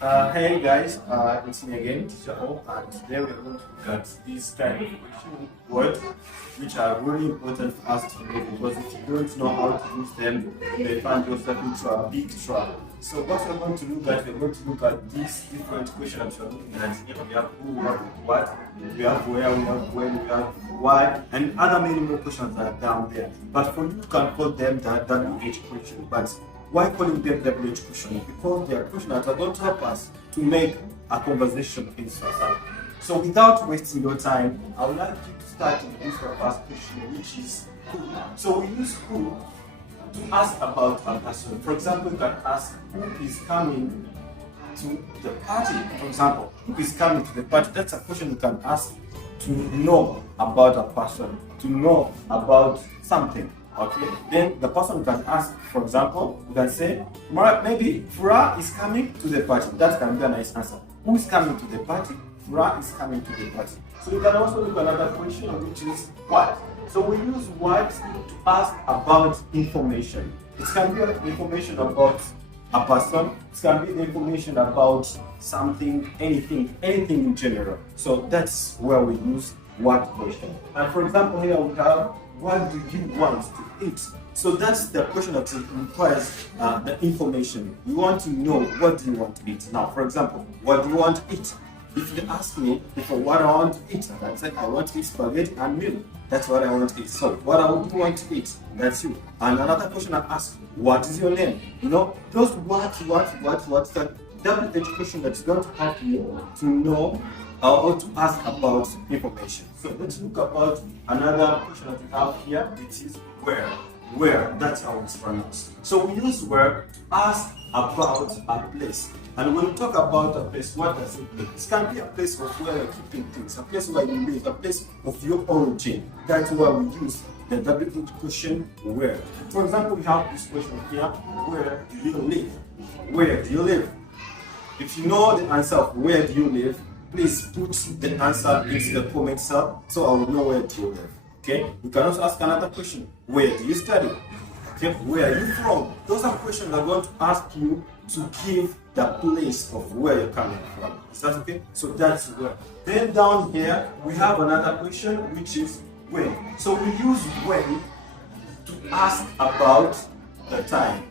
Hey guys, it's me again, Teacher O, and today we're going to look at these kind of question words which are really important for us to know because if you don't know how to use them, they find yourself into a big trouble. So what we're going to look at, we're going to look at these different questions that we're looking at here. We have who, we have what, we have where, we have when, we have why, and other many more questions that are down there. But for you can call them the WH question. But why calling them WH question? Because they are questions that are going to help us to make a conversation in society. So without wasting your time, I would like you to start with this first question, which is who. So we use who to ask about a person. For example, you can ask who is coming to the party. For example, who is coming to the party? That's a question you can ask to know about a person, to know about something. Okay, then the person can ask, for example, you can say, maybe Fura is coming to the party. That can be a nice answer. Who is coming to the party? Fura is coming to the party. So you can also look at another question, which is what. So we use what to ask about information. It can be information about a person. It can be information about something, anything in general. So that's where we use what question. And for example, here we have, what do you want to eat? So that's the question that requires the information. You want to know what do you want to eat. Now, for example, what do you want to eat? If you ask me for what I want to eat, I say I want to eat spaghetti and milk. That's what I want to eat. So what I would want to eat, that's you. And another question I ask, what is your name? You know, those what, that WH question that's going to help you to know or to ask about information. So let's look about another question that we have here, which is where. Where, that's how it's pronounced. So we use where to ask about a place. And when we talk about a place, what does it mean? It can be a place of where you're keeping things, a place where you live, a place of your origin. That's why we use the WH question where. For example, we have this question here, where do you live? Where do you live? If you know the answer of where do you live, please put the answer into the comment cell so I will know where do you live. Okay? You can also ask another question. Where do you study? Okay? Where are you from? Those are questions I'm going to ask you to give the place of where you're coming from. Is that okay? So that's where. Then down here we have another question which is when. So we use when to ask about the time.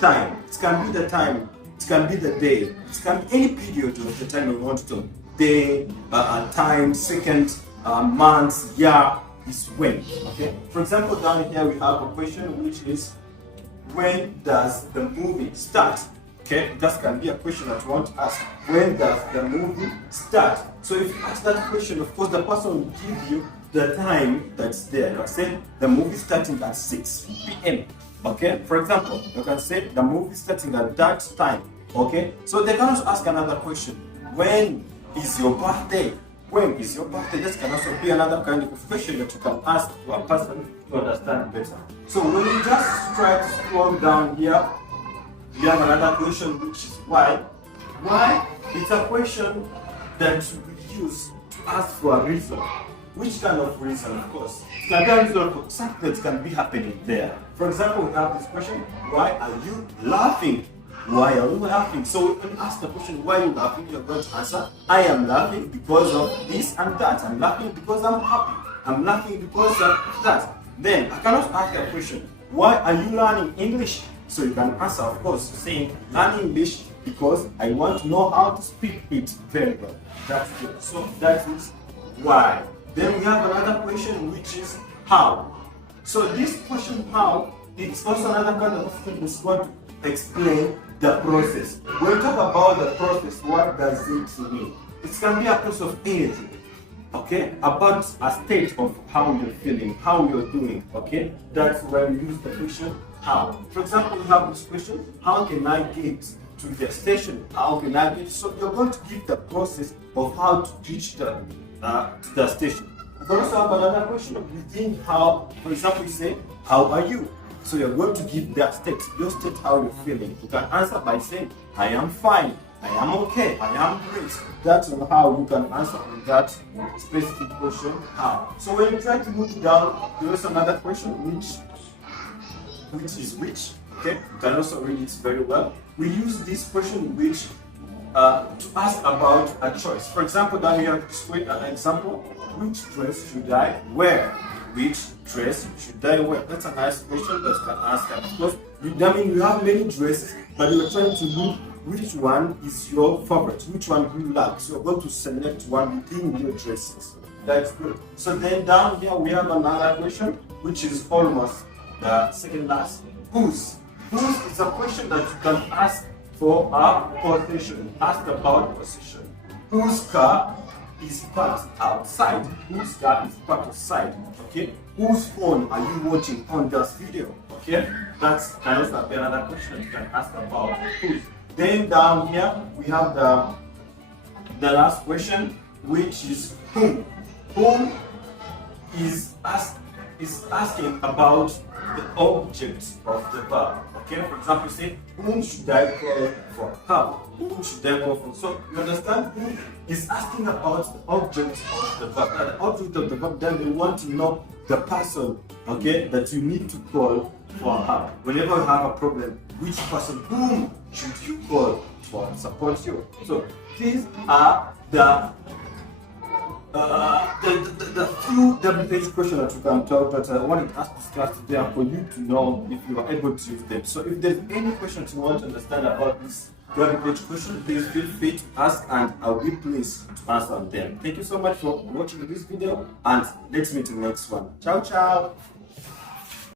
Time. It can be the time. It can be the day. It can be any period of the time you want to. Day, time, second, month, year is when. Okay. For example, down here we have a question which is when does the movie start? Okay, that can be a question that you want to ask. When does the movie start? So if you ask that question, of course, the person will give you the time that's there. You say the movie starting at 6 p.m. Okay, for example, you can say the movie starting at that time. Okay, so they can also ask another question. When is your birthday? When is your birthday? That can also be another kind of question that you can ask to a person to understand better. So when you just try to scroll down here, you have another question which is why. Why? It's a question that we use to ask for a reason. Which kind of reason, of course? It can be a reason for something that can be happening there. For example, we have this question, why are you laughing? Why are you laughing? So when you ask the question, why are you laughing? You're going to answer, I am laughing because of this and that. I'm laughing because I'm happy. I'm laughing because of that. Then I can also ask a question, why are you learning English? So you can answer, of course, saying, learn English because I want to know how to speak it very well. That's good. So that is why. Then we have another question which is how. So this question how, it's also another kind of question that's going to explain the process. When we talk about the process, what does it mean? It can be a process of anything. Okay, about a state of how you're feeling, how you're doing. Okay, that's where we use the question how. For example, we have this question: how can I get to the station? How can I get? So you're going to give the process of how to reach to the station. You can also have another question within how. For example, you say, how are you? So you're going to give that state, your state, how you're feeling. You can answer by saying, I am fine. I am okay, I am great. That's how you can answer on that specific question, how. So when you try to move down, there is another question which is which. Okay, you can also read it very well. We use this question which to ask about a choice. For example, down here, just wait an example. Which dress should I wear? Which dress should I wear? That's a nice question that you can ask. Because you have many dresses, but you're trying to look which one is your favorite, which one do you like. So you're going to select one within your dresses. That's good. So then down here we have another question, which is almost the second last. Whose? Whose is a question that you can ask for a position. Ask about position. Whose car is parked outside? Whose car is parked outside? Okay. Whose phone are you watching on this video? Okay. That's kind of another question you can ask about whose. Then down here we have the last question, which is whom. Whom is asking about the object of the verb. Okay, for example, say, whom should I call for? How? Whom should I call for? So you understand who is asking about the object of the verb. And the object of the verb, then they want to know the person, okay, that you need to call for help. Whenever you have a problem, which person, whom should you call for support you? So these are the few WH questions that you can talk that I wanted to ask this class today for you to know if you are able to use them. So if there's any questions you want to understand about this WH question, please feel free to ask and I'll be pleased to answer them. Thank you so much for watching this video and let's meet in the next one. Ciao, ciao.